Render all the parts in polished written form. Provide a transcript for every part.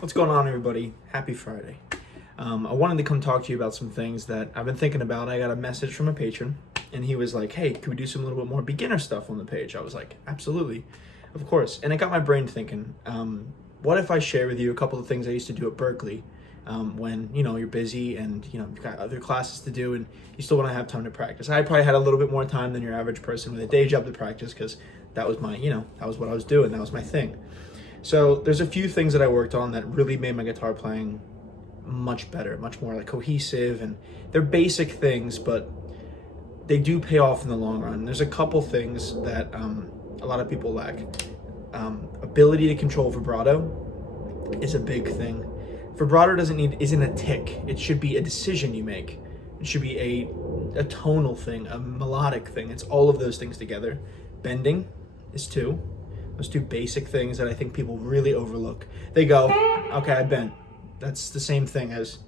What's going on, everybody? Happy Friday. I wanted to come talk to you about some things that I've been thinking about. I got a message from a patron, and he was like, hey, can we do some little bit more beginner stuff on the page? I was like, absolutely, of course. And it got my brain thinking, what if I share with you a couple of things I used to do at Berkeley when, you're busy and, you've got other classes to do and you still want to have time to practice. I probably had a little bit more time than your average person with a day job to practice because that was my, that was what I was doing. That was my thing. So there's a few things that I worked on that really made my guitar playing much better, much more like cohesive, and they're basic things, but they do pay off in the long run. There's a couple things that a lot of people lack. Ability to control vibrato is a big thing. Vibrato isn't a tick. It should be a decision you make. It should be a tonal thing, a melodic thing. It's all of those things together. Bending is two. Those two basic things that I think people really overlook. They go, okay, I bent. That's the same thing as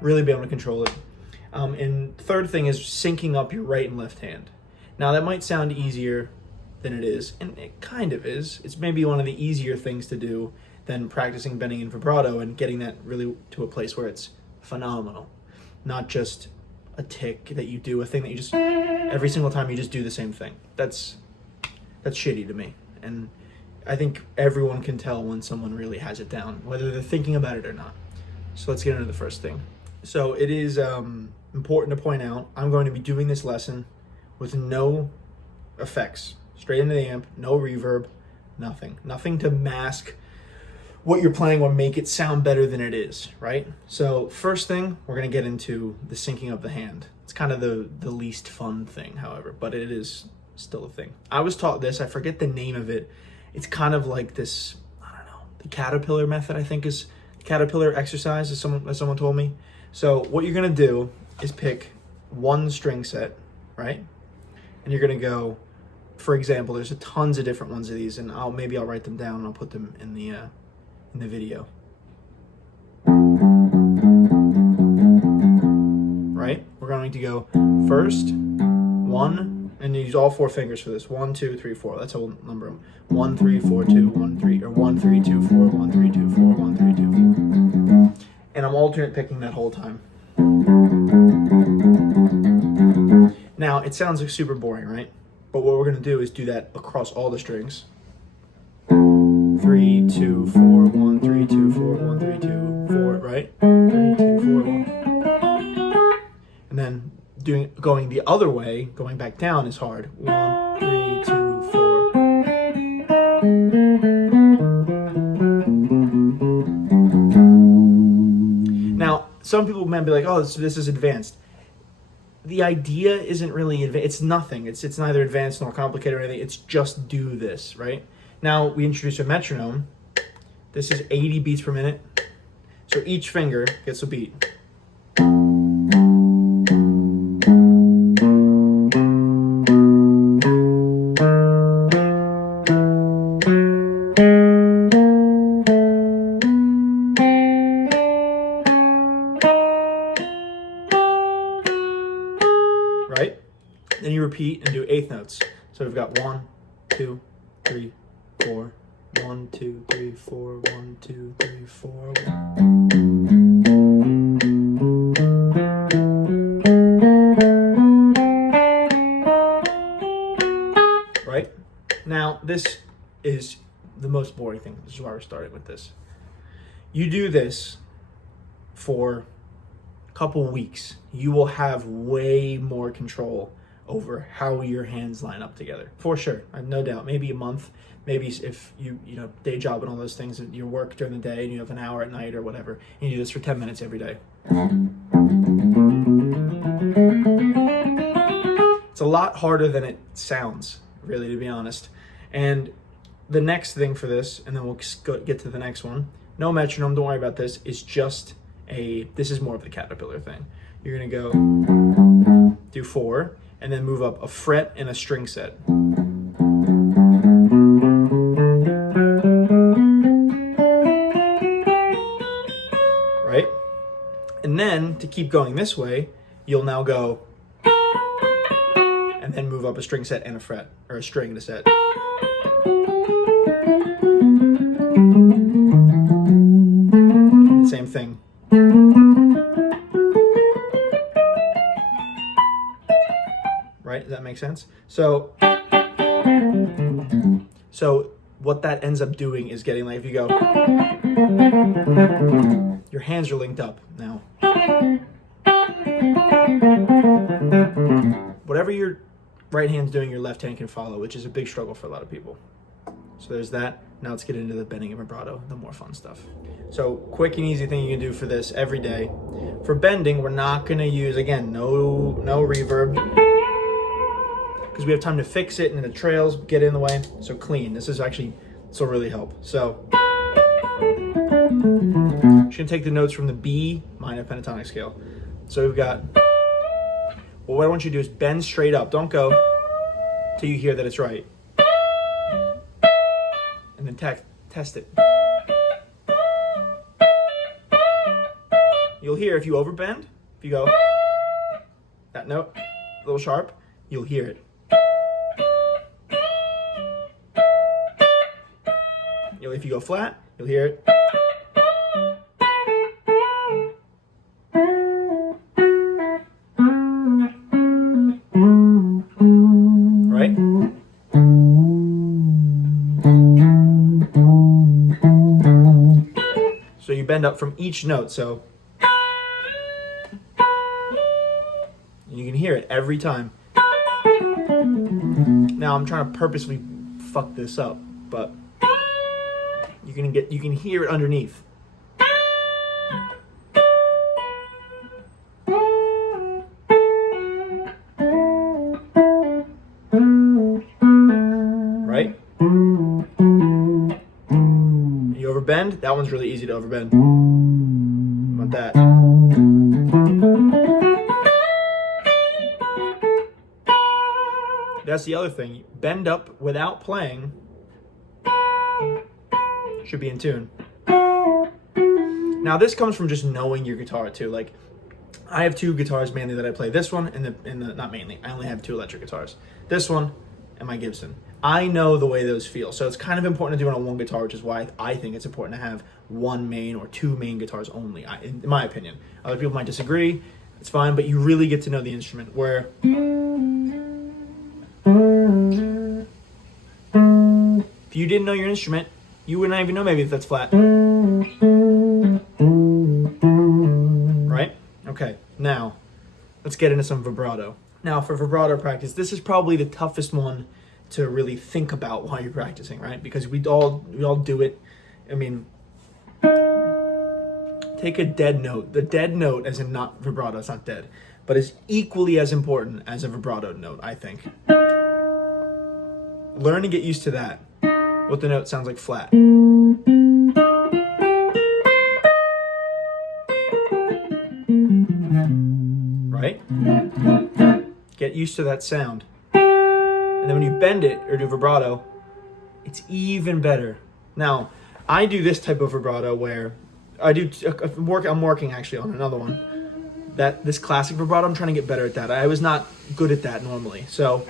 really be able to control it. And third thing is syncing up your right and left hand. Now that might sound easier than it is, and it kind of is. It's maybe one of the easier things to do than practicing bending in vibrato and getting that really to a place where it's phenomenal. Not just a tick that you do, a thing that you just, every single time you just do the same thing. That's shitty to me. And I think everyone can tell when someone really has it down, whether they're thinking about it or not. So let's get into the first thing. So it is important to point out, I'm going to be doing this lesson with no effects. Straight into the amp, no reverb, nothing. Nothing to mask what you're playing or make it sound better than it is, right? So first thing, we're gonna get into the syncing of the hand. It's kind of the least fun thing, however, but it is still a thing. I was taught this, I forget the name of it. It's kind of like this, I don't know, the caterpillar method, I think is caterpillar exercise, as someone told me. So what you're gonna do is pick one string set, right? And you're gonna go, for example, there's tons of different ones of these, and maybe I'll write them down and I'll put them in the video. Right? We're going to go first, one, and use all four fingers for this. 1, 2, 3, 4. That's how we'll number them. 1, 3, 4, 2, 1, 3, or 1, 3, 2, 4, 1, 3, 2, 4, 1, 3, 2, 4. And I'm alternate picking that whole time. Now, it sounds like super boring, right? But what we're going to do is do that across all the strings. 3, 2, 4, 1, 3, 2, 4, 1, 3, 2, 4, right? 3, 2, 4, 1. And then going the other way, going back down is hard. 1, 3, 2, 4. Now, some people might be like, oh, this is advanced. The idea isn't really advanced. It's nothing. It's neither advanced nor complicated or anything. It's just do this, right? Now we introduce a metronome. This is 80 beats per minute. So each finger gets a beat. Right? Then you repeat and do eighth notes. So we've got 1, 2, 3, 4, 1, 2, 3, 4, 1, 2, 3, 4, 1. Right? Now, this is the most boring thing. This is why we're starting with this. You do this for a couple weeks. You will have way more control over how your hands line up together. For sure, I have no doubt. Maybe a month, maybe if you day job and all those things, and you work during the day and you have an hour at night or whatever, and you do this for 10 minutes every day. It's a lot harder than it sounds, really, to be honest. And the next thing for this, and then we'll get to the next one, no metronome, don't worry about this, is just this is more of the caterpillar thing. You're gonna go do 4, and then move up a fret and a string set. Right? And then, to keep going this way, you'll now go, and then move up a string set and a fret, or a string and a set. right? Does that make sense? So what that ends up doing is getting like, if you go, your hands are linked up. Now, whatever your right hand's doing, your left hand can follow, which is a big struggle for a lot of people. So there's that. Now let's get into the bending and vibrato, the more fun stuff. So quick and easy thing you can do for this every day. For bending, we're not gonna use, again, no reverb, because we have time to fix it and the trails get in the way. So clean. This will really help. So just gonna take the notes from the B minor pentatonic scale. So we've got, well, what I want you to do is bend straight up. Don't go till you hear that it's right. And then test it. You'll hear if you overbend, if you go that note, a little sharp, you'll hear it. If you go flat, you'll hear it. Right? So you bend up from each note, so you can hear it every time. Now I'm trying to purposely fuck this up, but you can hear it underneath. Right? You overbend, that one's really easy to overbend. You want that. That's the other thing. Bend up without playing. Should be in tune. Now this comes from just knowing your guitar too. Like, I have two guitars mainly that I play. This one and the not mainly. I only have two electric guitars. This one and my Gibson. I know the way those feel. So it's kind of important to do it on one guitar, which is why I think it's important to have one main or two main guitars only, in my opinion. Other people might disagree. It's fine, but you really get to know the instrument. Where if you didn't know your instrument, you would not even know maybe if that's flat. Right? Okay, now let's get into some vibrato. Now for vibrato practice, this is probably the toughest one to really think about while you're practicing, right? Because we all do it. I mean, take a dead note. The dead note, as in not vibrato, it's not dead, but is equally as important as a vibrato note, I think. Learn to get used to that. What the note sounds like flat. Right? Get used to that sound. And then when you bend it or do vibrato, it's even better. Now, I do this type of vibrato where I'm working actually on another one. This classic vibrato, I'm trying to get better at that. I was not good at that normally. So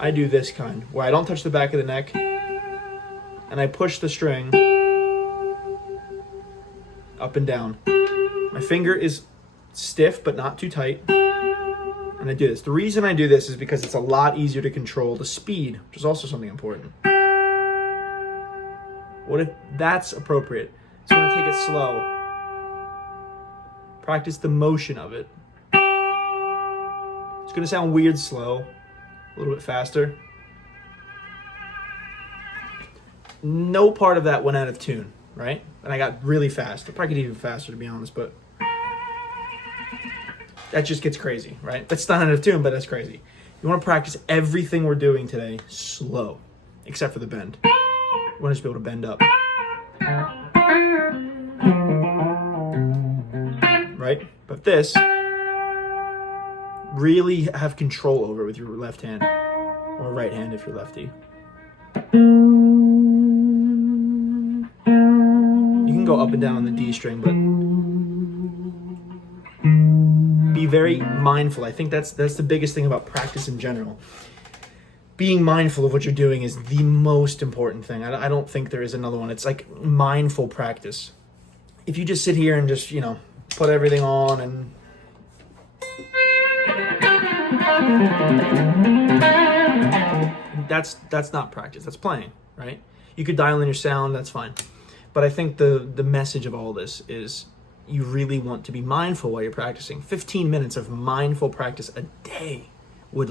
I do this kind, where I don't touch the back of the neck, and I push the string up and down. My finger is stiff, but not too tight, and I do this. The reason I do this is because it's a lot easier to control the speed, which is also something important. What if that's appropriate? So I'm gonna take it slow. Practice the motion of it. It's gonna sound weird slow. A little bit faster. No part of that went out of tune, right? And I got really fast. I probably get even faster, to be honest, but that just gets crazy, right? That's not out of tune, but that's crazy. You want to practice everything we're doing today slow, except for the bend. You want to just be able to bend up. Right? But this, really have control over with your left hand or right hand if you're lefty. You can go up and down on the D string, but be very mindful. I think that's the biggest thing about practice in general. Being mindful of what you're doing is the most important thing. I don't think there is another one. It's like mindful practice. If you just sit here and just, put everything on and That's not practice. That's playing, right? You could dial in your sound. That's fine. But I think the message of all this is you really want to be mindful while you're practicing. 15 minutes of mindful practice a day would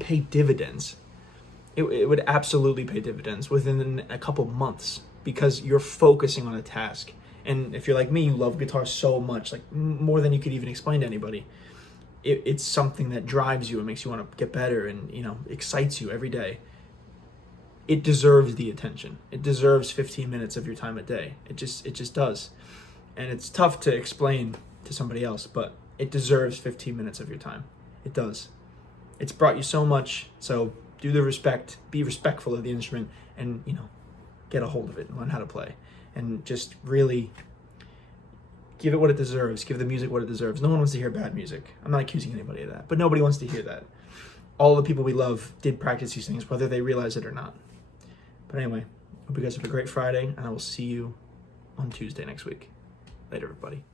pay dividends. It would absolutely pay dividends within a couple months because you're focusing on a task. And if you're like me, you love guitar so much, like more than you could even explain to anybody. It's something that drives you and makes you want to get better and, excites you every day. It deserves the attention. It deserves 15 minutes of your time a day. It just does. And it's tough to explain to somebody else, but it deserves 15 minutes of your time. It does. It's brought you so much, so be respectful of the instrument and, get a hold of it and learn how to play. And just really give it what it deserves. Give the music what it deserves. No one wants to hear bad music. I'm not accusing anybody of that, but nobody wants to hear that. All the people we love did practice these things, whether they realize it or not. But anyway, hope you guys have a great Friday, and I will see you on Tuesday next week. Later, everybody.